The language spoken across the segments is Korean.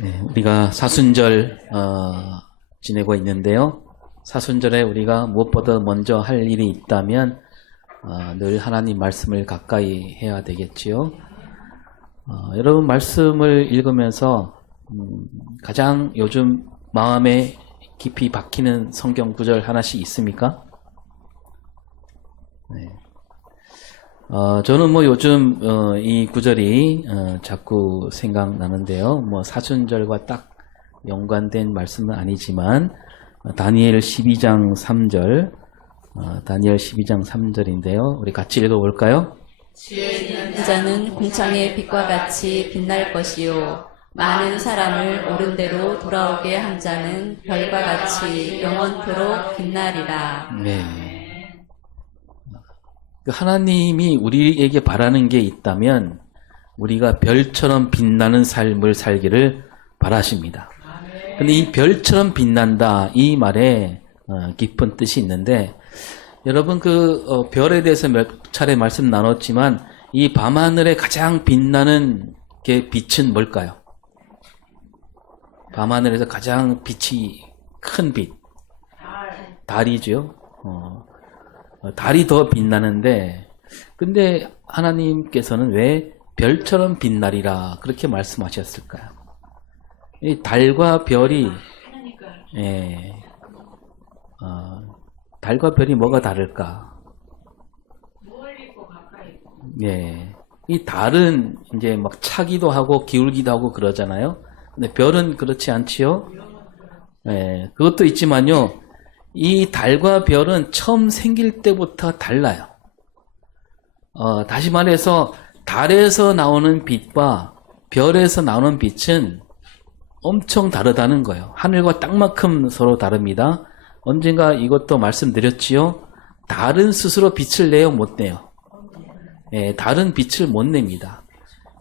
네, 우리가 사순절 지내고 있는데요. 사순절에 우리가 무엇보다 먼저 할 일이 있다면 늘 하나님 말씀을 가까이 해야 되겠지요. 여러분 말씀을 읽으면서 가장 요즘 마음에 깊이 박히는 성경 구절 하나씩 있습니까? 네. 저는 요즘 이 구절이 자꾸 생각나는데요. 사순절과 딱 연관된 말씀은 아니지만 다니엘 12장 3절 다니엘 12장 3절인데요. 우리 같이 읽어볼까요? 지혜 있는 자는 궁창의 빛과 같이 빛날 것이요 많은 사람을 옳은 대로 돌아오게 한 자는 별과 같이 영원토록 빛나리라. 네. 하나님이 우리에게 바라는 게 있다면 우리가 별처럼 빛나는 삶을 살기를 바라십니다. 근데 이 별처럼 빛난다 이 말에 깊은 뜻이 있는데 여러분 별에 대해서 몇 차례 말씀 나눴지만 이 밤하늘에 가장 빛나는 게 빛은 뭘까요? 밤하늘에서 가장 빛이 큰 빛 달이죠. 달이 더 빛나는데 근데 하나님께서는 왜 별처럼 빛나리라 그렇게 말씀하셨을까요? 이 달과 별이 달과 별이 뭐가 다를까? 이 달은 이제 막 차기도 하고 기울기도 하고 그러잖아요. 근데 별은 그렇지 않지요? 그것도 있지만요. 이 달과 별은 처음 생길 때부터 달라요. 다시 말해서 달에서 나오는 빛과 별에서 나오는 빛은 엄청 다르다는 거예요. 하늘과 땅만큼 서로 다릅니다. 언젠가 이것도 말씀드렸지요. 달은 스스로 빛을 내요, 못 내요? 달은 빛을 못 냅니다.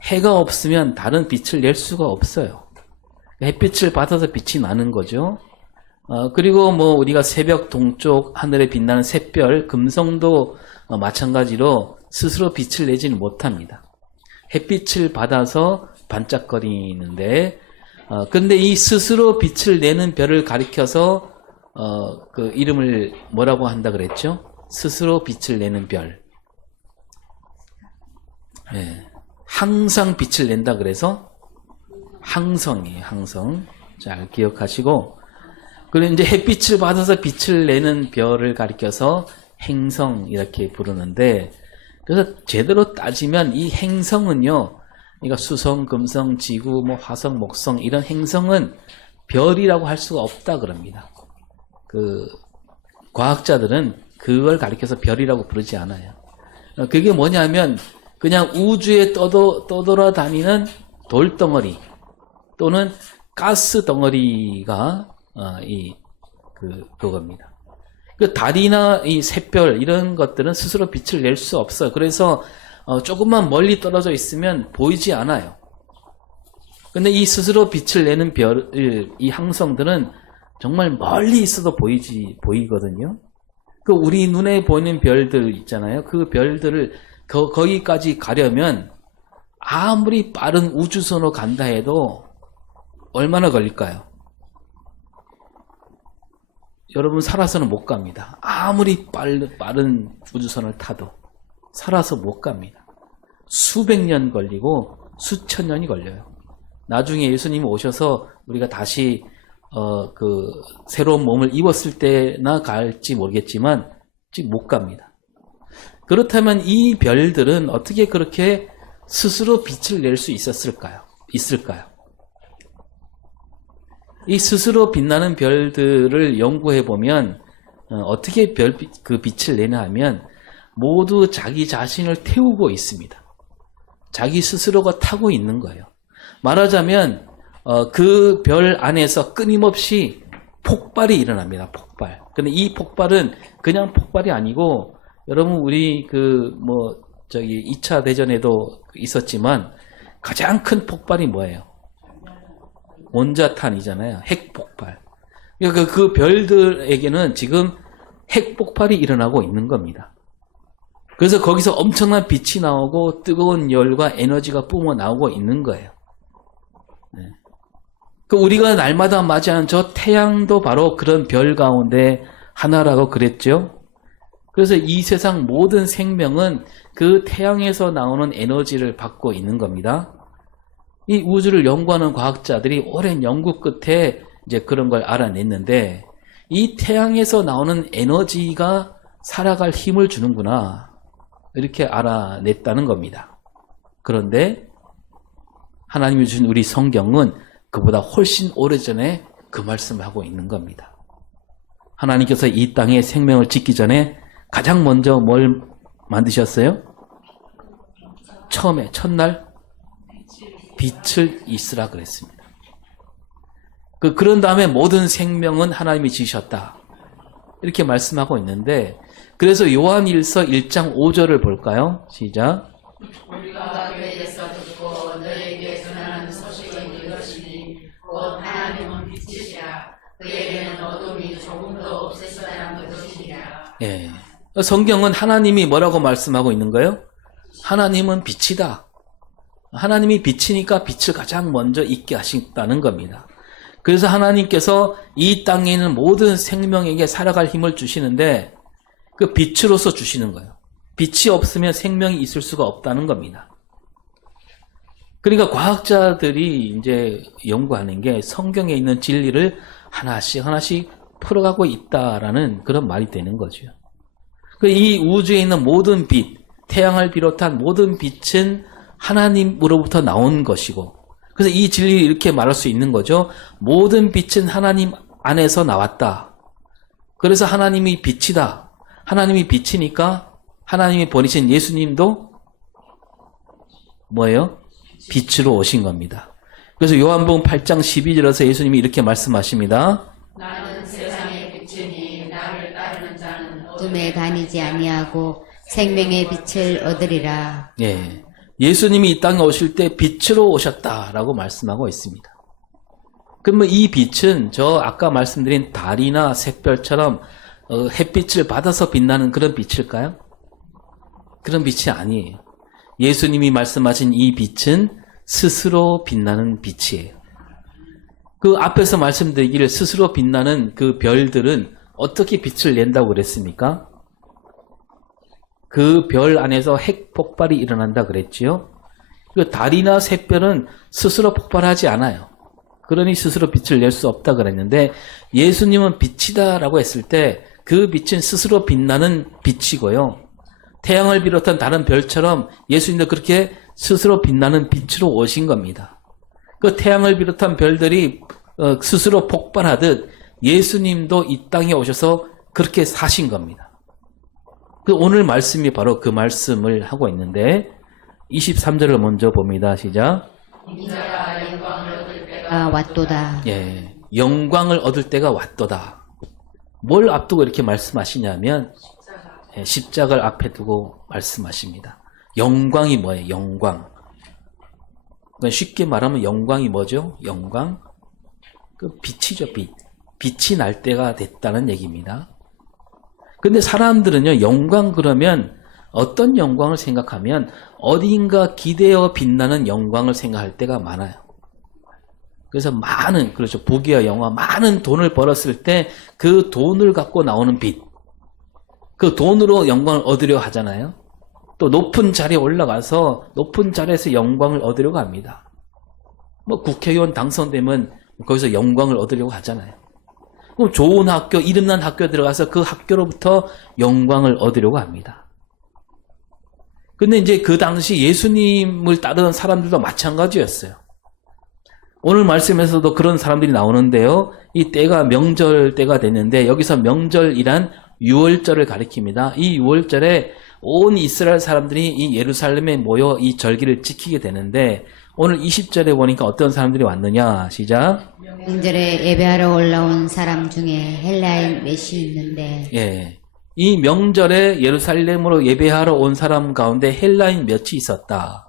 해가 없으면 달은 빛을 낼 수가 없어요. 햇빛을 받아서 빛이 나는 거죠. 그리고 우리가 새벽 동쪽 하늘에 빛나는 샛별, 금성도 마찬가지로 스스로 빛을 내지는 못합니다. 햇빛을 받아서 반짝거리는데, 근데 이 스스로 빛을 내는 별을 가리켜서 그 이름을 뭐라고 한다 그랬죠? 스스로 빛을 내는 별. 항상 빛을 낸다 그래서 항성이에요, 항성. 잘 기억하시고, 그리고 이제 햇빛을 받아서 빛을 내는 별을 가리켜서 행성 이렇게 부르는데, 그래서 제대로 따지면 이 행성은요, 그러니까 수성, 금성, 지구, 화성, 목성 이런 행성은 별이라고 할 수가 없다 그럽니다. 과학자들은 그걸 가리켜서 별이라고 부르지 않아요. 그게 뭐냐면 그냥 우주에 떠돌아다니는 돌덩어리 또는 가스 덩어리가 그겁니다. 달이나 이 샛별 이런 것들은 스스로 빛을 낼 수 없어요. 그래서 조금만 멀리 떨어져 있으면 보이지 않아요. 근데 이 스스로 빛을 내는 이 항성들은 정말 멀리 있어도 보이거든요. 우리 눈에 보이는 별들 있잖아요. 그 별들을 거기까지 가려면 아무리 빠른 우주선으로 간다 해도 얼마나 걸릴까요? 여러분 살아서는 못 갑니다. 아무리 빠른 우주선을 타도 살아서 못 갑니다. 수백 년 걸리고 수천 년이 걸려요. 나중에 예수님이 오셔서 우리가 다시 새로운 몸을 입었을 때나 갈지 모르겠지만 지금 못 갑니다. 그렇다면 이 별들은 어떻게 그렇게 스스로 빛을 낼 수 있을까요? 이 스스로 빛나는 별들을 연구해 보면 어떻게 빛을 내냐 하면 모두 자기 자신을 태우고 있습니다. 자기 스스로가 타고 있는 거예요. 말하자면 그 별 안에서 끊임없이 폭발이 일어납니다. 폭발. 근데 이 폭발은 그냥 폭발이 아니고 여러분 우리 2차 대전에도 있었지만 가장 큰 폭발이 뭐예요? 원자탄이잖아요. 핵폭발. 그러니까 그 별들에게는 지금 핵폭발이 일어나고 있는 겁니다. 그래서 거기서 엄청난 빛이 나오고 뜨거운 열과 에너지가 뿜어 나오고 있는 거예요. 그 우리가 날마다 맞이하는 저 태양도 바로 그런 별 가운데 하나라고 그랬죠. 그래서 이 세상 모든 생명은 그 태양에서 나오는 에너지를 받고 있는 겁니다. 이 우주를 연구하는 과학자들이 오랜 연구 끝에 이제 그런 걸 알아냈는데 이 태양에서 나오는 에너지가 살아갈 힘을 주는구나 이렇게 알아냈다는 겁니다. 그런데 하나님이 주신 우리 성경은 그보다 훨씬 오래전에 그 말씀을 하고 있는 겁니다. 하나님께서 이 땅에 생명을 짓기 전에 가장 먼저 뭘 만드셨어요? 처음에 첫날 빛을 있으라 그랬습니다. 그런 다음에 모든 생명은 하나님이 지으셨다. 이렇게 말씀하고 있는데 그래서 요한일서 1장 5절을 볼까요? 시작. 우리가 그에게서 듣고 너에게 전하는 소식은 이것이니 곧 하나님은 빛이시라 그에게는 어둠이 조금도 없으시다는 것이니라. 예. 성경은 하나님이 뭐라고 말씀하고 있는 거예요? 하나님은 빛이다. 하나님이 빛이니까 빛을 가장 먼저 있게 하신다는 겁니다. 그래서 하나님께서 이 땅에 있는 모든 생명에게 살아갈 힘을 주시는데 그 빛으로서 주시는 거예요. 빛이 없으면 생명이 있을 수가 없다는 겁니다. 그러니까 과학자들이 이제 연구하는 게 성경에 있는 진리를 하나씩 풀어가고 있다라는 그런 말이 되는 거죠. 이 우주에 있는 모든 빛, 태양을 비롯한 모든 빛은 하나님으로부터 나온 것이고 그래서 이 진리를 이렇게 말할 수 있는 거죠. 모든 빛은 하나님 안에서 나왔다. 그래서 하나님이 빛이다. 하나님이 빛이니까 하나님이 보내신 예수님도 뭐예요? 빛으로 오신 겁니다. 그래서 요한복음 8장 12절에서 예수님이 이렇게 말씀하십니다. 나는 세상의 빛이니 나를 따르는 자는 어둠에 다니지 아니하고 생명의 빛을 얻으리라. 예. 예수님이 이 땅에 오실 때 빛으로 오셨다라고 말씀하고 있습니다. 그러면 이 빛은 저 아까 말씀드린 달이나 샛별처럼 햇빛을 받아서 빛나는 그런 빛일까요? 그런 빛이 아니에요. 예수님이 말씀하신 이 빛은 스스로 빛나는 빛이에요. 그 앞에서 말씀드리기를 스스로 빛나는 그 별들은 어떻게 빛을 낸다고 그랬습니까? 그 별 안에서 핵 폭발이 일어난다 그랬지요. 그 달이나 샛별은 스스로 폭발하지 않아요. 그러니 스스로 빛을 낼 수 없다 그랬는데 예수님은 빛이다라고 했을 때 그 빛은 스스로 빛나는 빛이고요. 태양을 비롯한 다른 별처럼 예수님도 그렇게 스스로 빛나는 빛으로 오신 겁니다. 그 태양을 비롯한 별들이 스스로 폭발하듯 예수님도 이 땅에 오셔서 그렇게 사신 겁니다. 오늘 말씀이 바로 그 말씀을 하고 있는데 23절을 먼저 봅니다. 시작. 인자가 영광을 얻을 때가 왔도다. 예, 영광을 얻을 때가 왔도다. 뭘 앞두고 이렇게 말씀하시냐면 십자가를 앞에 두고 말씀하십니다. 영광이 뭐예요? 영광. 쉽게 말하면 영광이 뭐죠? 영광? 그 빛이죠, 빛. 빛이 날 때가 됐다는 얘기입니다. 근데 사람들은요, 영광 그러면 어떤 영광을 생각하면 어딘가 기대어 빛나는 영광을 생각할 때가 많아요. 그래서 많은, 그렇죠. 부귀와 영화, 많은 돈을 벌었을 때 그 돈을 갖고 나오는 빛. 그 돈으로 영광을 얻으려 하잖아요. 또 높은 자리에 올라가서 높은 자리에서 영광을 얻으려고 합니다. 뭐 국회의원 당선되면 거기서 영광을 얻으려고 하잖아요. 그럼 좋은 학교, 이름난 학교 들어가서 그 학교로부터 영광을 얻으려고 합니다. 근데 이제 그 당시 예수님을 따르는 사람들도 마찬가지였어요. 오늘 말씀에서도 그런 사람들이 나오는데요. 이 때가 명절 때가 됐는데 여기서 명절이란 유월절을 가리킵니다. 이 유월절에 온 이스라엘 사람들이 이 예루살렘에 모여 이 절기를 지키게 되는데 오늘 20절에 보니까 어떤 사람들이 왔느냐. 시작. 명절에 예배하러 올라온 사람 중에 헬라인 몇이 있는데 예. 이 명절에 예루살렘으로 예배하러 온 사람 가운데 헬라인 몇이 있었다.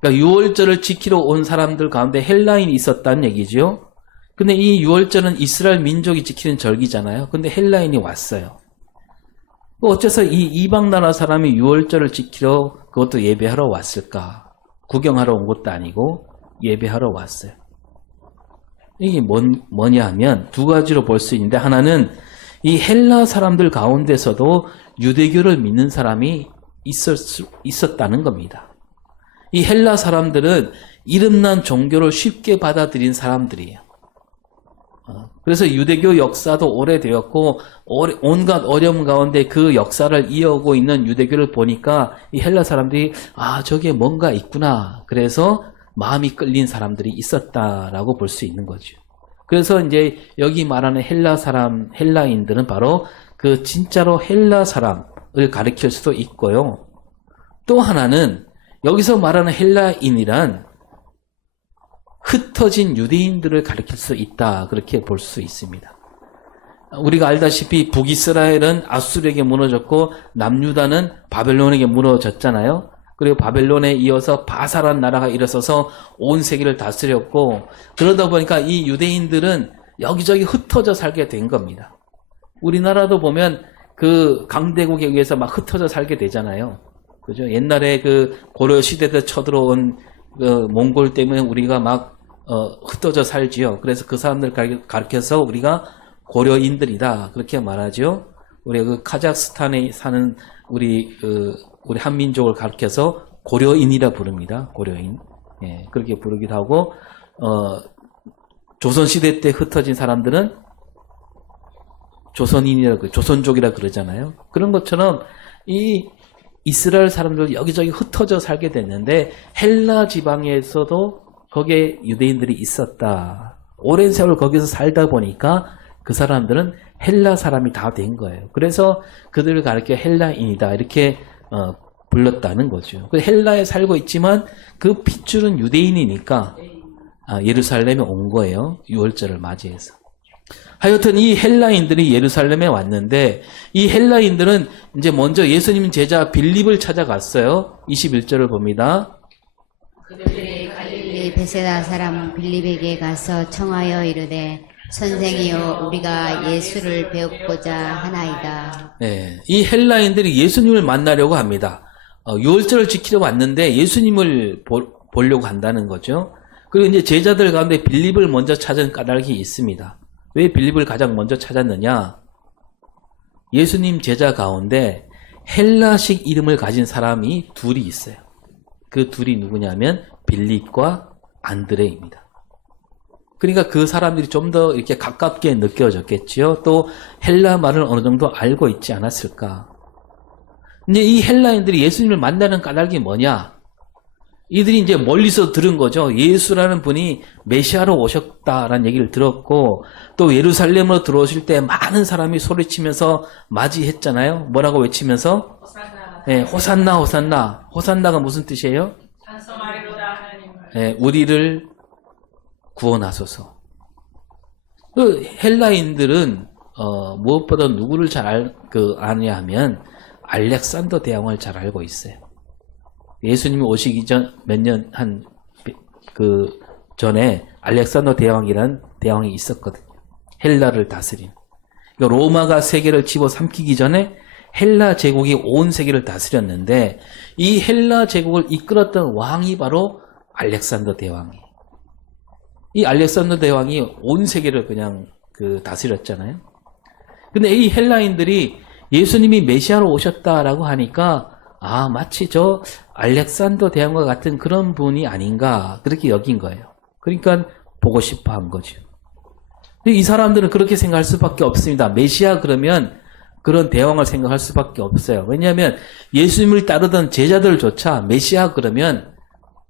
그러니까 유월절을 지키러 온 사람들 가운데 헬라인이 있었다는 얘기죠. 근데 이 유월절은 이스라엘 민족이 지키는 절기잖아요. 근데 헬라인이 왔어요. 어째서 이 이방 나라 사람이 유월절을 지키러 그것도 예배하러 왔을까? 구경하러 온 것도 아니고 예배하러 왔어요. 이게 뭐냐 하면 두 가지로 볼 수 있는데, 하나는 이 헬라 사람들 가운데서도 유대교를 믿는 사람이 있었다는 겁니다. 이 헬라 사람들은 이름난 종교를 쉽게 받아들인 사람들이에요. 그래서 유대교 역사도 오래되었고 온갖 어려움 가운데 그 역사를 이어오고 있는 유대교를 보니까 이 헬라 사람들이 저게 뭔가 있구나. 그래서 마음이 끌린 사람들이 있었다라고 볼 수 있는 거죠. 그래서 이제 여기 말하는 헬라인들은 바로 그 진짜로 헬라 사람을 가리킬 수도 있고요. 또 하나는 여기서 말하는 헬라인이란 흩어진 유대인들을 가리킬 수 있다. 그렇게 볼 수 있습니다. 우리가 알다시피 북이스라엘은 아수르에게 무너졌고 남유다는 바벨론에게 무너졌잖아요. 그리고 바벨론에 이어서 바사란 나라가 일어서서 온 세계를 다스렸고, 그러다 보니까 이 유대인들은 여기저기 흩어져 살게 된 겁니다. 우리나라도 보면 그 강대국에 의해서 막 흩어져 살게 되잖아요. 그죠? 옛날에 그 고려 시대 때 쳐들어온 그 몽골 때문에 우리가 막 흩어져 살지요. 그래서 그 사람들 가르쳐서 우리가 고려인들이다 그렇게 말하죠. 우리 그 카자흐스탄에 사는 우리 한민족을 가르쳐서 고려인이라 부릅니다. 고려인. 예, 그렇게 부르기도 하고, 조선시대 때 흩어진 사람들은 조선족이라 그러잖아요. 그런 것처럼 이 이스라엘 사람들 여기저기 흩어져 살게 됐는데, 헬라 지방에서도 거기에 유대인들이 있었다. 오랜 세월 거기서 살다 보니까 그 사람들은 헬라 사람이 다 된 거예요. 그래서 그들을 가리켜 헬라인이다 이렇게 불렀다는 거죠. 헬라에 살고 있지만 그 핏줄은 유대인이니까 예루살렘에 온 거예요. 유월절을 맞이해서. 하여튼 이 헬라인들이 예루살렘에 왔는데, 이 헬라인들은 이제 먼저 예수님 제자 빌립을 찾아갔어요. 21절을 봅니다. 그들이 갈릴리 베세다 사람 빌립에게 가서 청하여 이르되 선생이여 우리가 예수를 배우고자 하나이다. 네, 이 헬라인들이 예수님을 만나려고 합니다. 유월절을 지키러 왔는데 예수님을 보려고 한다는 거죠. 그리고 이제 제자들 가운데 빌립을 먼저 찾은 까닭이 있습니다. 왜 빌립을 가장 먼저 찾았느냐? 예수님 제자 가운데 헬라식 이름을 가진 사람이 둘이 있어요. 그 둘이 누구냐면 빌립과 안드레입니다. 그러니까 그 사람들이 좀 더 이렇게 가깝게 느껴졌겠지요. 또 헬라 말을 어느 정도 알고 있지 않았을까. 근데 이 헬라인들이 예수님을 만나는 까닭이 뭐냐? 이들이 이제 멀리서 들은 거죠. 예수라는 분이 메시아로 오셨다라는 얘기를 들었고, 또 예루살렘으로 들어오실 때 많은 사람이 소리치면서 맞이했잖아요. 뭐라고 외치면서? 호산나. 네, 호산나, 호산나. 호산나가 무슨 뜻이에요? 찬송하리로다 하나님을. 네, 우리를 구원하소서. 그 헬라인들은 무엇보다 누구를 잘 아냐 하면 알렉산더 대왕을 잘 알고 있어요. 예수님이 오시기 전 몇 년 전에 알렉산더 대왕이란 대왕이 있었거든요. 헬라를 다스린. 그러니까 로마가 세계를 집어삼키기 전에 헬라 제국이 온 세계를 다스렸는데, 이 헬라 제국을 이끌었던 왕이 바로 알렉산더 대왕이에요. 이 알렉산더 대왕이 온 세계를 그냥 다스렸잖아요. 근데 이 헬라인들이 예수님이 메시아로 오셨다라고 하니까 마치 저 알렉산더 대왕과 같은 그런 분이 아닌가 그렇게 여긴 거예요. 그러니까 보고 싶어 한 거죠. 이 사람들은 그렇게 생각할 수밖에 없습니다. 메시아 그러면 그런 대왕을 생각할 수밖에 없어요. 왜냐하면 예수님을 따르던 제자들조차 메시아 그러면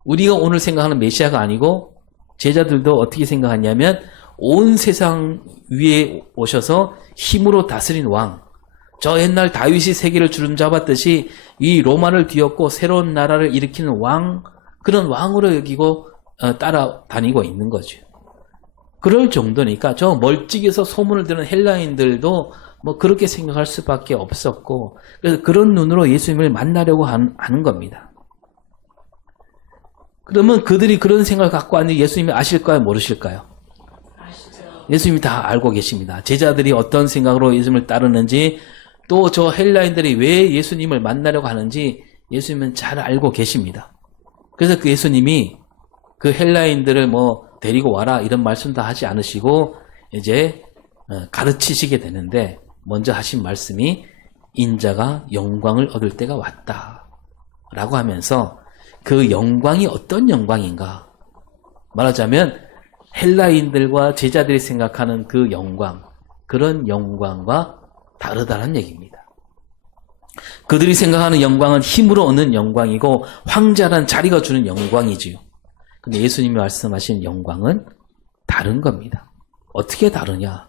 우리가 오늘 생각하는 메시아가 아니고, 제자들도 어떻게 생각하냐면 온 세상 위에 오셔서 힘으로 다스린 왕, 저 옛날 다윗이 세계를 주름잡았듯이 이 로마를 뒤엎고 새로운 나라를 일으키는 왕, 그런 왕으로 여기고 따라다니고 있는 거죠. 그럴 정도니까 저 멀찍이서 소문을 듣는 헬라인들도 뭐 그렇게 생각할 수밖에 없었고, 그래서 그런 눈으로 예수님을 만나려고 하는 겁니다. 그러면 그들이 그런 생각을 갖고 왔는데 예수님이 아실까요? 모르실까요? 예수님이 다 알고 계십니다. 제자들이 어떤 생각으로 예수님을 따르는지, 또 저 헬라인들이 왜 예수님을 만나려고 하는지 예수님은 잘 알고 계십니다. 그래서 그 예수님이 그 헬라인들을 데리고 와라 이런 말씀도 하지 않으시고 이제 가르치시게 되는데 먼저 하신 말씀이 인자가 영광을 얻을 때가 왔다 라고 하면서 그 영광이 어떤 영광인가 말하자면 헬라인들과 제자들이 생각하는 그 영광 그런 영광과 다르다는 얘기입니다. 그들이 생각하는 영광은 힘으로 얻는 영광이고 황자란 자리가 주는 영광이지요. 근데 예수님이 말씀하신 영광은 다른 겁니다. 어떻게 다르냐?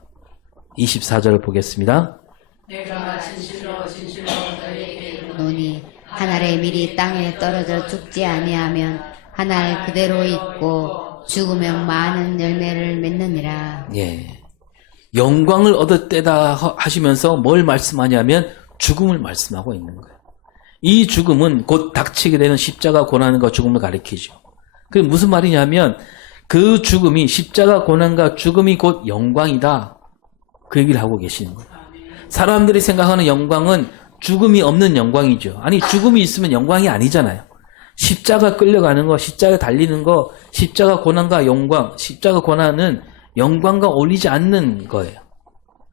24절을 보겠습니다. 내가 진실로 진실로 너희에게 노니 한 알의 밀이 땅에 떨어져 죽지 아니하면 한 알 그대로 있고 죽으면 많은 열매를 맺느니라. 예. 영광을 얻을 때다 하시면서 뭘 말씀하냐면 죽음을 말씀하고 있는 거예요. 이 죽음은 곧 닥치게 되는 십자가 고난과 죽음을 가리키죠. 그게 무슨 말이냐면 그 죽음이 십자가 고난과 죽음이 곧 영광이다. 그 얘기를 하고 계시는 거예요. 사람들이 생각하는 영광은 죽음이 없는 영광이죠. 아니 죽음이 있으면 영광이 아니잖아요. 십자가 끌려가는 거, 십자가 달리는 거, 십자가 고난과 영광, 십자가 고난은 영광과 어울리지 않는 거예요.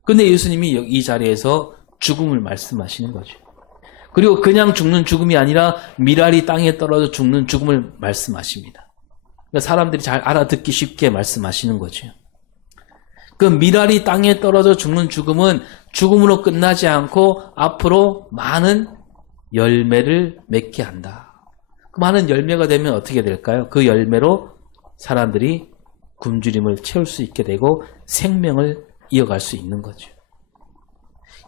근데 예수님이 이 자리에서 죽음을 말씀하시는 거죠. 그리고 그냥 죽는 죽음이 아니라 미랄이 땅에 떨어져 죽는 죽음을 말씀하십니다. 그러니까 사람들이 잘 알아듣기 쉽게 말씀하시는 거죠. 그 미랄이 땅에 떨어져 죽는 죽음은 죽음으로 끝나지 않고 앞으로 많은 열매를 맺게 한다. 그 많은 열매가 되면 어떻게 될까요? 그 열매로 사람들이 굶주림을 채울 수 있게 되고 생명을 이어갈 수 있는 거죠.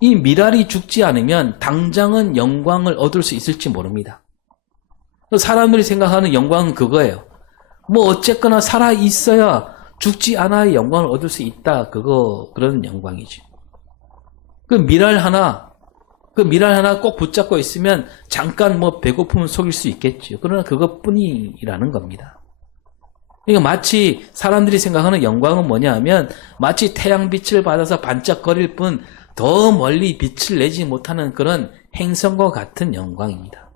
이 미랄이 죽지 않으면 당장은 영광을 얻을 수 있을지 모릅니다. 사람들이 생각하는 영광은 그거예요. 뭐 어쨌거나 살아 있어야 죽지 않아야 영광을 얻을 수 있다. 그런 영광이죠. 그 미랄 하나 꼭 붙잡고 있으면 잠깐 뭐 배고픔을 속일 수 있겠죠. 그러나 그것뿐이라는 겁니다. 그러니까 마치 사람들이 생각하는 영광은 뭐냐 하면 마치 태양빛을 받아서 반짝거릴 뿐 더 멀리 빛을 내지 못하는 그런 행성과 같은 영광입니다.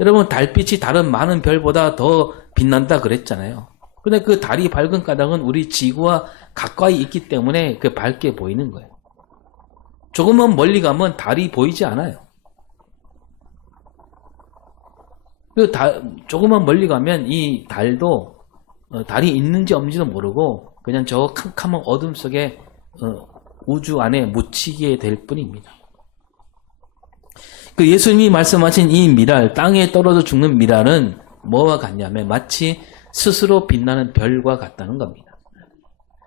여러분 달빛이 다른 많은 별보다 더 빛난다 그랬잖아요. 근데 그 달이 밝은 까닭은 우리 지구와 가까이 있기 때문에 그 밝게 보이는 거예요. 조금만 멀리 가면 달이 보이지 않아요. 조금만 멀리 가면 이 달도 달이 있는지 없는지도 모르고 그냥 저 캄캄한 어둠 속에 우주 안에 묻히게 될 뿐입니다. 그 예수님이 말씀하신 이 미랄, 땅에 떨어져 죽는 미랄은 뭐와 같냐면 마치 스스로 빛나는 별과 같다는 겁니다.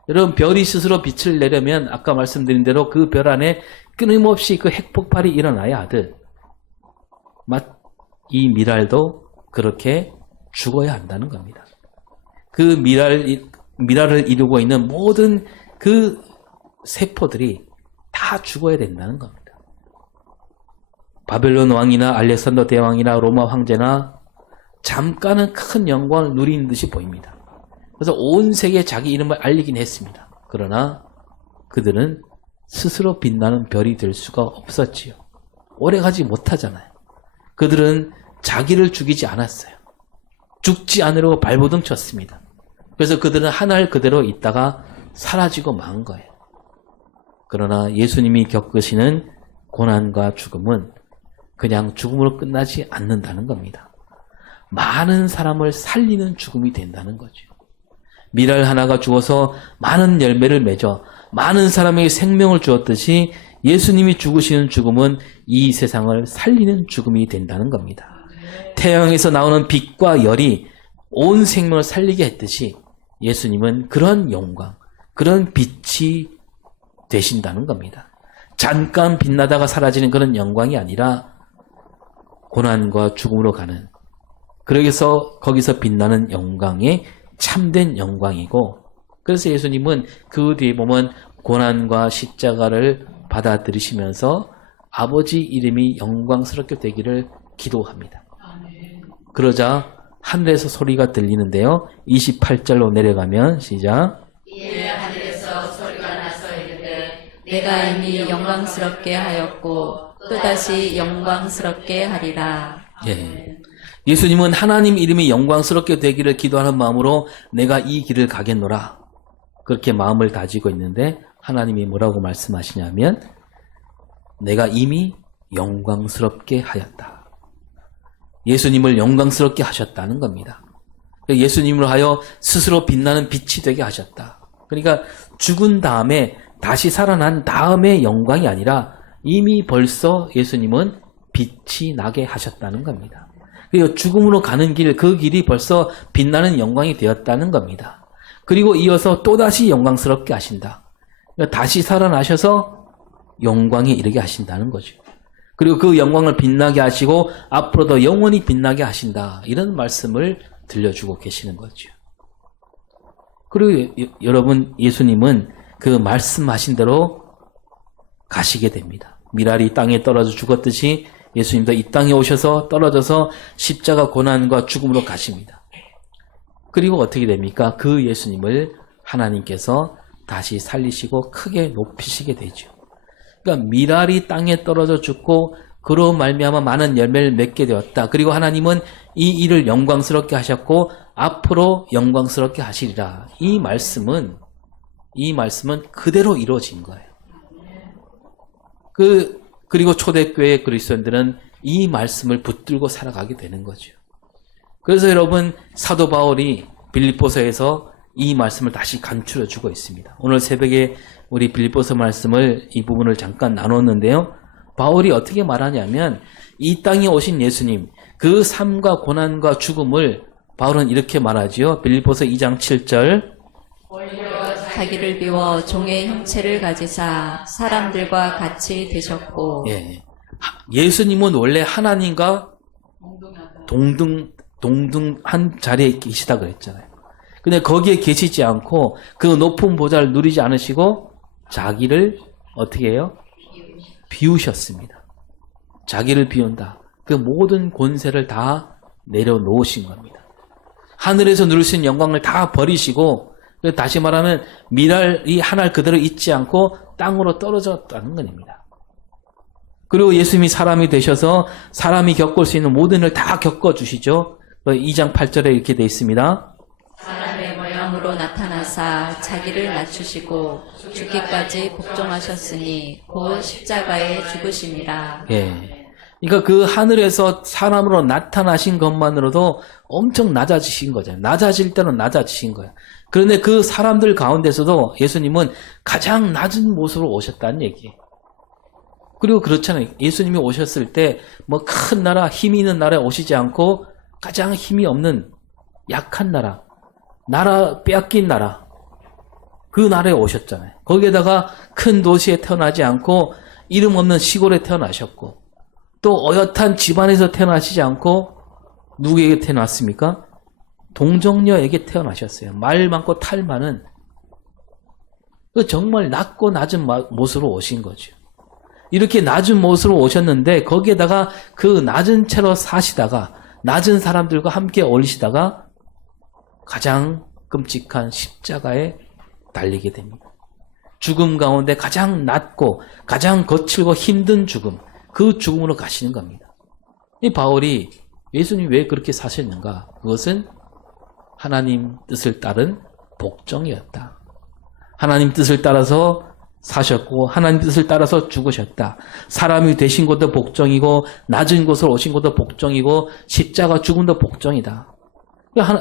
여러분 별이 스스로 빛을 내려면 아까 말씀드린 대로 그 별 안에 끊임없이 그 핵폭발이 일어나야 하듯 이 미랄도 그렇게 죽어야 한다는 겁니다. 그 미랄을 이루고 있는 모든 그 세포들이 다 죽어야 된다는 겁니다. 바벨론 왕이나 알렉산더 대왕이나 로마 황제나 잠깐은 큰 영광을 누리는 듯이 보입니다. 그래서 온 세계에 자기 이름을 알리긴 했습니다. 그러나 그들은 스스로 빛나는 별이 될 수가 없었지요. 오래가지 못하잖아요. 그들은 자기를 죽이지 않았어요. 죽지 않으려고 발버둥 쳤습니다. 그래서 그들은 한 알 그대로 있다가 사라지고 만 거예요. 그러나 예수님이 겪으시는 고난과 죽음은 그냥 죽음으로 끝나지 않는다는 겁니다. 많은 사람을 살리는 죽음이 된다는 거죠. 미랄 하나가 죽어서 많은 열매를 맺어 많은 사람에게 생명을 주었듯이 예수님이 죽으시는 죽음은 이 세상을 살리는 죽음이 된다는 겁니다. 태양에서 나오는 빛과 열이 온 생명을 살리게 했듯이 예수님은 그런 영광, 그런 빛이 되신다는 겁니다. 잠깐 빛나다가 사라지는 그런 영광이 아니라 고난과 죽음으로 가는, 그래서 거기서 빛나는 영광이 참된 영광이고, 그래서 예수님은 그 뒤에 보면 고난과 십자가를 받아들이시면서 아버지 이름이 영광스럽게 되기를 기도합니다. 그러자 하늘에서 소리가 들리는데요. 28절로 내려가면 시작. 이에 하늘에서 소리가 나서 이르되 내가 이미 영광스럽게 하였고 또다시 영광스럽게 하리라. 예. 예수님은 하나님 이름이 영광스럽게 되기를 기도하는 마음으로 내가 이 길을 가겠노라. 그렇게 마음을 다지고 있는데 하나님이 뭐라고 말씀하시냐면 내가 이미 영광스럽게 하였다. 예수님을 영광스럽게 하셨다는 겁니다. 예수님으로 하여 스스로 빛나는 빛이 되게 하셨다. 그러니까 죽은 다음에 다시 살아난 다음에 영광이 아니라 이미 벌써 예수님은 빛이 나게 하셨다는 겁니다. 그리고 죽음으로 가는 길, 그 길이 벌써 빛나는 영광이 되었다는 겁니다. 그리고 이어서 또다시 영광스럽게 하신다. 그러니까 다시 살아나셔서 영광에 이르게 하신다는 거죠. 그리고 그 영광을 빛나게 하시고 앞으로도 영원히 빛나게 하신다. 이런 말씀을 들려주고 계시는 거죠. 그리고 여러분, 예수님은 그 말씀하신 대로 가시게 됩니다. 미랄이 땅에 떨어져 죽었듯이 예수님도 이 땅에 오셔서 떨어져서 십자가 고난과 죽음으로 가십니다. 그리고 어떻게 됩니까? 그 예수님을 하나님께서 다시 살리시고 크게 높이시게 되죠. 그러니까 미랄이 땅에 떨어져 죽고 그로 말미암아 많은 열매를 맺게 되었다. 그리고 하나님은 이 일을 영광스럽게 하셨고 앞으로 영광스럽게 하시리라. 이 말씀은 그대로 이루어진 거예요. 그리고 초대교회 그리스도인들은 이 말씀을 붙들고 살아가게 되는 거죠. 그래서 여러분, 사도 바울이 빌립보서에서 이 말씀을 다시 간추려 주고 있습니다. 오늘 새벽에 우리 빌립보서 말씀을 이 부분을 잠깐 나눴는데요. 바울이 어떻게 말하냐면 이 땅에 오신 예수님, 그 삶과 고난과 죽음을 바울은 이렇게 말하지요. 빌립보서 2장 7절. 자기를 비워 종의 형체를 가지사 사람들과 같이 되셨고. 예. 예수님은 원래 하나님과 동등한 자리에 계시다 그랬잖아요. 근데 거기에 계시지 않고 그 높은 보좌를 누리지 않으시고 자기를 어떻게 해요? 비우셨습니다. 자기를 비운다. 그 모든 권세를 다 내려놓으신 겁니다. 하늘에서 누리신 영광을 다 버리시고, 다시 말하면 미랄이 하늘 그대로 있지 않고 땅으로 떨어졌다는 겁니다. 그리고 예수님이 사람이 되셔서 사람이 겪을 수 있는 모든 일을 다 겪어주시죠. 2장 8절에 이렇게 되어 있습니다. 사람의 모양으로 나타나사 자기를 낮추시고 죽기까지 복종하셨으니 곧 십자가에 죽으심이라. 예. 그러니까 그 하늘에서 사람으로 나타나신 것만으로도 엄청 낮아지신 거잖아요. 낮아질 때는 낮아지신 거예요. 그런데 그 사람들 가운데서도 예수님은 가장 낮은 모습으로 오셨다는 얘기예요. 그리고 그렇잖아요. 예수님이 오셨을 때 뭐 큰 나라, 힘이 있는 나라에 오시지 않고 가장 힘이 없는 약한 나라 빼앗긴 나라, 그 나라에 오셨잖아요. 거기에다가 큰 도시에 태어나지 않고 이름 없는 시골에 태어나셨고 또 어엿한 집안에서 태어나시지 않고 누구에게 태어났습니까? 동정녀에게 태어나셨어요. 말 많고 탈 많은, 정말 낮고 낮은 모습으로 오신 거죠. 이렇게 낮은 모습으로 오셨는데 거기에다가 그 낮은 채로 사시다가 낮은 사람들과 함께 어울리시다가 가장 끔찍한 십자가에 달리게 됩니다. 죽음 가운데 가장 낮고 가장 거칠고 힘든 죽음, 그 죽음으로 가시는 겁니다. 이 바울이 예수님이 왜 그렇게 사셨는가? 그것은 하나님 뜻을 따른 복종이었다. 하나님 뜻을 따라서 사셨고 하나님 뜻을 따라서 죽으셨다. 사람이 되신 것도 복종이고 낮은 곳으로 오신 것도 복종이고 십자가 죽음도 복종이다.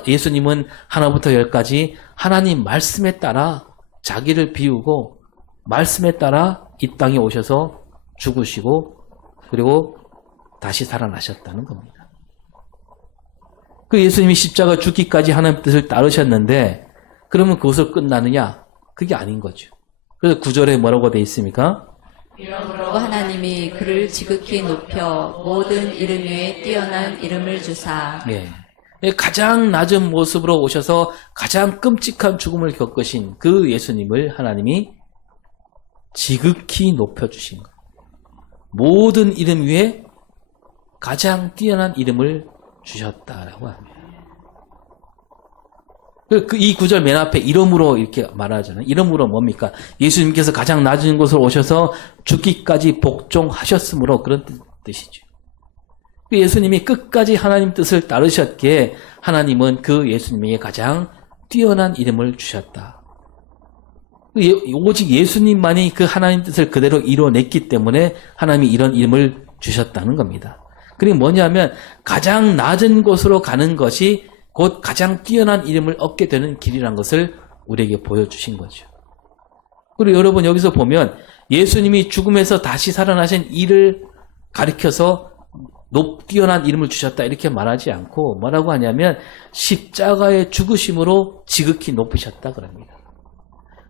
예수님은 하나부터 열까지 하나님 말씀에 따라 자기를 비우고 말씀에 따라 이 땅에 오셔서 죽으시고 그리고 다시 살아나셨다는 겁니다. 그 예수님이 십자가 죽기까지 하나님 뜻을 따르셨는데 그러면 그것으로 끝나느냐? 그게 아닌 거죠. 그래서 9절에 뭐라고 되어 있습니까? 이러므로 하나님이 그를 지극히 높여 모든 이름 위에 뛰어난 이름을 주사. 예. 가장 낮은 모습으로 오셔서 가장 끔찍한 죽음을 겪으신 그 예수님을 하나님이 지극히 높여주신 거예요. 모든 이름 위에 가장 뛰어난 이름을 주셨다라고 합니다. 이 구절 맨 앞에 이름으로 이렇게 말하잖아요. 이름으로 뭡니까? 예수님께서 가장 낮은 곳으로 오셔서 죽기까지 복종하셨으므로 그런 뜻이죠. 예수님이 끝까지 하나님 뜻을 따르셨기에 하나님은 그 예수님에게 가장 뛰어난 이름을 주셨다. 오직 예수님만이 그 하나님 뜻을 그대로 이뤄냈기 때문에 하나님이 이런 이름을 주셨다는 겁니다. 그게 뭐냐면 가장 낮은 곳으로 가는 것이 곧 가장 뛰어난 이름을 얻게 되는 길이라는 것을 우리에게 보여주신 거죠. 그리고 여러분 여기서 보면 예수님이 죽음에서 다시 살아나신 이를 가리켜서 뛰어난 이름을 주셨다 이렇게 말하지 않고 뭐라고 하냐면 십자가의 죽으심으로 지극히 높으셨다 그럽니다.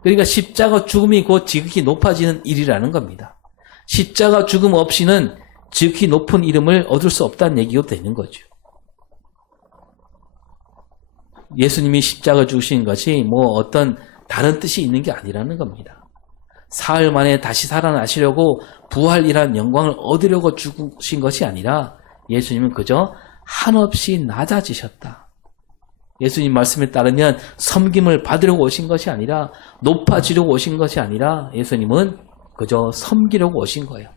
그러니까 십자가 죽음이 곧 지극히 높아지는 일이라는 겁니다. 십자가 죽음 없이는 지극히 높은 이름을 얻을 수 없다는 얘기가 되는 거죠. 예수님이 십자가 죽으신 것이 뭐 어떤 다른 뜻이 있는 게 아니라는 겁니다. 사흘 만에 다시 살아나시려고 부활이란 영광을 얻으려고 죽으신 것이 아니라 예수님은 그저 한없이 낮아지셨다. 예수님 말씀에 따르면 섬김을 받으려고 오신 것이 아니라 높아지려고 오신 것이 아니라 예수님은 그저 섬기려고 오신 거예요.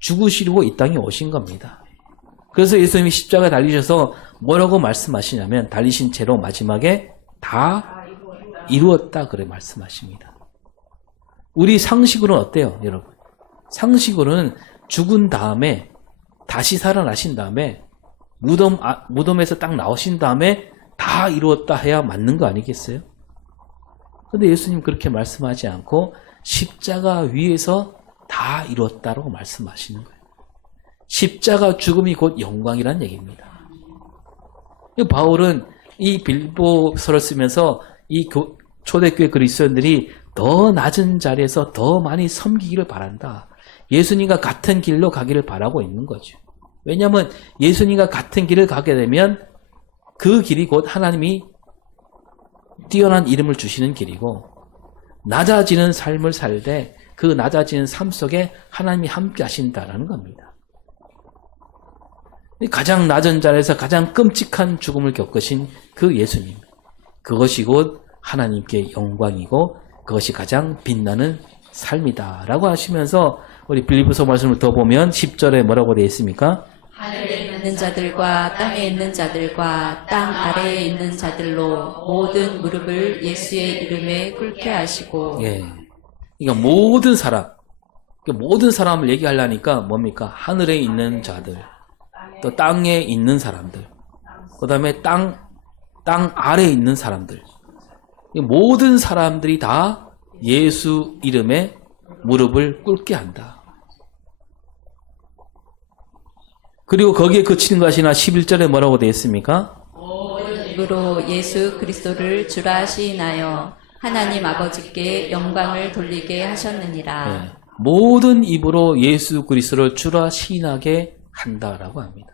죽으시려고 이 땅에 오신 겁니다. 그래서 예수님이 십자가에 달리셔서 뭐라고 말씀하시냐면 달리신 채로 마지막에 다 이루었다 그래 말씀하십니다. 우리 상식으로는 어때요, 여러분? 상식으로는 죽은 다음에 다시 살아나신 다음에 무덤에서 딱 나오신 다음에 다 이루었다 해야 맞는 거 아니겠어요? 그런데 예수님 그렇게 말씀하지 않고 십자가 위에서 다 이루었다라고 말씀하시는 거예요. 십자가 죽음이 곧 영광이라는 얘기입니다. 바울은 이 빌보서를 쓰면서 이 초대교회 그리스도인들이 더 낮은 자리에서 더 많이 섬기기를 바란다. 예수님과 같은 길로 가기를 바라고 있는 거죠. 왜냐하면 예수님과 같은 길을 가게 되면 그 길이 곧 하나님이 뛰어난 이름을 주시는 길이고 낮아지는 삶을 살되 그 낮아지는 삶 속에 하나님이 함께 하신다라는 겁니다. 가장 낮은 자리에서 가장 끔찍한 죽음을 겪으신 그 예수님. 그것이 곧 하나님께 영광이고 그것이 가장 빛나는 삶이다라고 하시면서 우리 빌립보서 말씀을 더 보면 10절에 뭐라고 되어 있습니까? 하늘에 있는 자들과 땅에 있는 자들과 땅 아래에 있는 자들로 모든 무릎을 예수의 이름에 꿇게 하시고. 예. 그러니까 모든 사람을 얘기하려니까 뭡니까? 하늘에 있는 자들, 또 땅에 있는 사람들, 그 다음에 땅 아래에 있는 사람들. 모든 사람들이 다 예수 이름에 무릎을 꿇게 한다. 그리고 거기에 그치는 것이나 11절에 뭐라고 되어 있습니까? 모든 입으로 예수 그리스도를 주라 시인하여 하나님 아버지께 영광을 돌리게 하셨느니라. 네. 모든 입으로 예수 그리스도를 주라 시인하게 한다라고 합니다.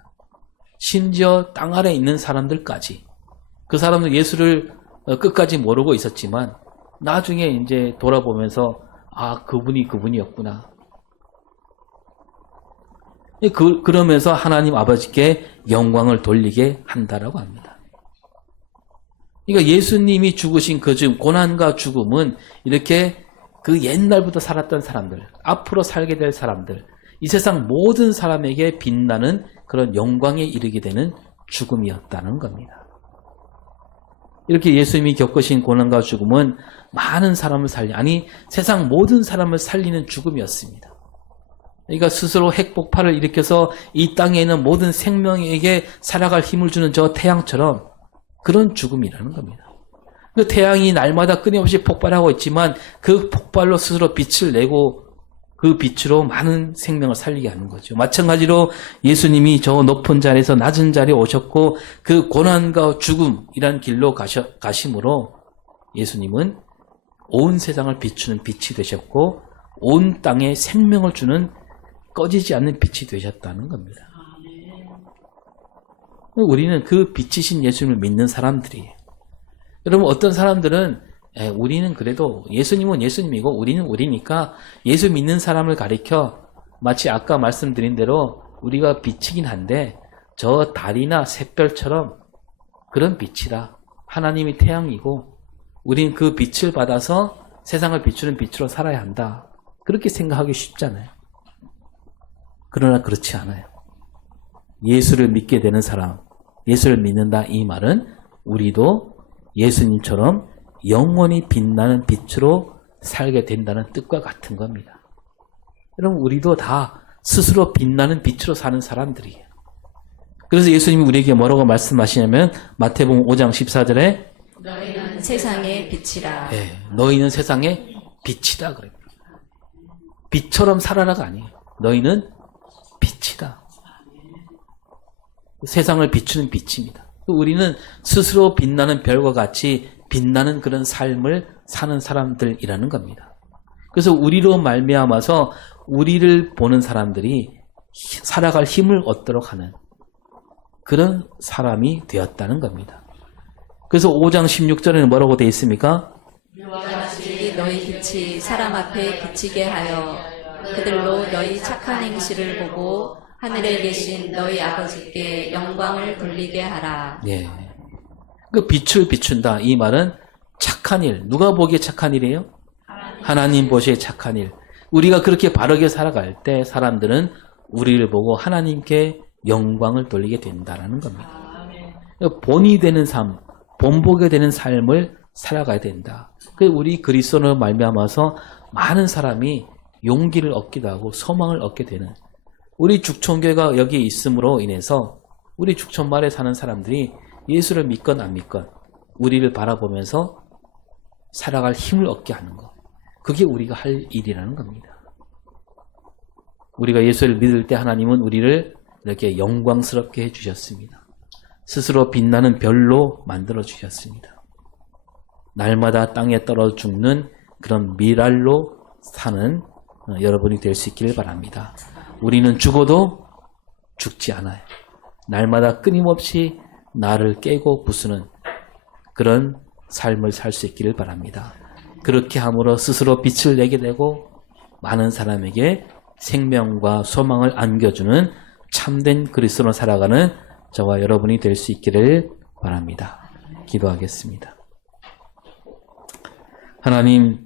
심지어 땅 아래에 있는 사람들까지. 그 사람들 예수를 끝까지 모르고 있었지만 나중에 이제 돌아보면서 그분이 그분이었구나. 그러면서 하나님 아버지께 영광을 돌리게 한다라고 합니다. 그러니까 예수님이 죽으신 그 고난과 죽음은 이렇게 그 옛날부터 살았던 사람들, 앞으로 살게 될 사람들, 이 세상 모든 사람에게 빛나는 그런 영광에 이르게 되는 죽음이었다는 겁니다. 이렇게 예수님이 겪으신 고난과 죽음은 많은 사람을 세상 모든 사람을 살리는 죽음이었습니다. 그러니까 스스로 핵폭발을 일으켜서 이 땅에 있는 모든 생명에게 살아갈 힘을 주는 저 태양처럼 그런 죽음이라는 겁니다. 그 태양이 날마다 끊임없이 폭발하고 있지만 그 폭발로 스스로 빛을 내고 그 빛으로 많은 생명을 살리게 하는 거죠. 마찬가지로 예수님이 저 높은 자리에서 낮은 자리에 오셨고 그 고난과 죽음이란 길로 가심으로 예수님은 온 세상을 비추는 빛이 되셨고 온 땅에 생명을 주는 꺼지지 않는 빛이 되셨다는 겁니다. 우리는 그 빛이신 예수님을 믿는 사람들이에요. 여러분 어떤 사람들은 우리는 그래도 예수님은 예수님이고 우리는 우리니까 예수 믿는 사람을 가리켜 마치 아까 말씀드린 대로 우리가 빛이긴 한데 저 달이나 샛별처럼 그런 빛이다. 하나님이 태양이고 우리는 그 빛을 받아서 세상을 비추는 빛으로 살아야 한다. 그렇게 생각하기 쉽잖아요. 그러나 그렇지 않아요. 예수를 믿게 되는 사람, 예수를 믿는다 이 말은 우리도 예수님처럼 영원히 빛나는 빛으로 살게 된다는 뜻과 같은 겁니다. 여러분 우리도 다 스스로 빛나는 빛으로 사는 사람들이에요. 그래서 예수님이 우리에게 뭐라고 말씀하시냐면 마태복음 5장 14절에 너희는 세상의 빛이라. 너희는 세상의 빛이다 그래요. 빛처럼 살아라가 아니에요. 너희는 빛이다. 세상을 비추는 빛입니다. 우리는 스스로 빛나는 별과 같이 빛나는 그런 삶을 사는 사람들이라는 겁니다. 그래서 우리로 말미암아서 우리를 보는 사람들이 살아갈 힘을 얻도록 하는 그런 사람이 되었다는 겁니다. 그래서 5장 16절에는 뭐라고 되어 있습니까? 이와 같이 너희 빛이 사람 앞에 비치게 하여 그들로 너희 착한 행실을 보고 하늘에 계신 너희 아버지께 영광을 돌리게 하라. 예. 그 빛을 비춘다. 이 말은 착한 일. 누가 보기에 착한 일이에요? 하나님 보시기에 착한 일. 우리가 그렇게 바르게 살아갈 때 사람들은 우리를 보고 하나님께 영광을 돌리게 된다는 겁니다. 본이 되는 삶, 본보게 되는 삶을 살아가야 된다. 우리 그리스도로 말미암아서 많은 사람이 용기를 얻기도 하고 소망을 얻게 되는 우리 죽촌교회가 여기 있음으로 인해서 우리 죽촌마을에 사는 사람들이 예수를 믿건 안 믿건 우리를 바라보면서 살아갈 힘을 얻게 하는 것. 그게 우리가 할 일이라는 겁니다. 우리가 예수를 믿을 때 하나님은 우리를 이렇게 영광스럽게 해주셨습니다. 스스로 빛나는 별로 만들어 주셨습니다. 날마다 땅에 떨어져 죽는 그런 미랄로 사는 여러분이 될 수 있기를 바랍니다. 우리는 죽어도 죽지 않아요. 날마다 끊임없이 나를 깨고 부수는 그런 삶을 살 수 있기를 바랍니다. 그렇게 함으로 스스로 빛을 내게 되고 많은 사람에게 생명과 소망을 안겨주는 참된 그리스도로 살아가는 저와 여러분이 될 수 있기를 바랍니다. 기도하겠습니다. 하나님,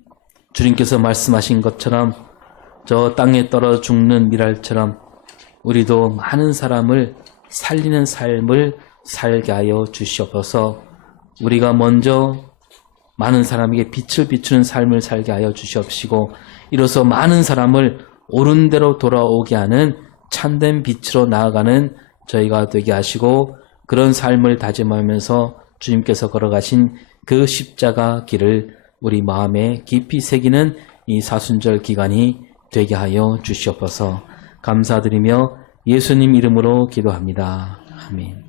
주님께서 말씀하신 것처럼 저 땅에 떨어 죽는 미랄처럼 우리도 많은 사람을 살리는 삶을 살게 하여 주시옵소서. 우리가 먼저 많은 사람에게 빛을 비추는 삶을 살게 하여 주시옵시고 이로써 많은 사람을 옳은 대로 돌아오게 하는 참된 빛으로 나아가는 저희가 되게 하시고 그런 삶을 다짐하면서 주님께서 걸어가신 그 십자가 길을 우리 마음에 깊이 새기는 이 사순절 기간이 되게 하여 주시옵소서. 감사드리며 예수님 이름으로 기도합니다. 아멘.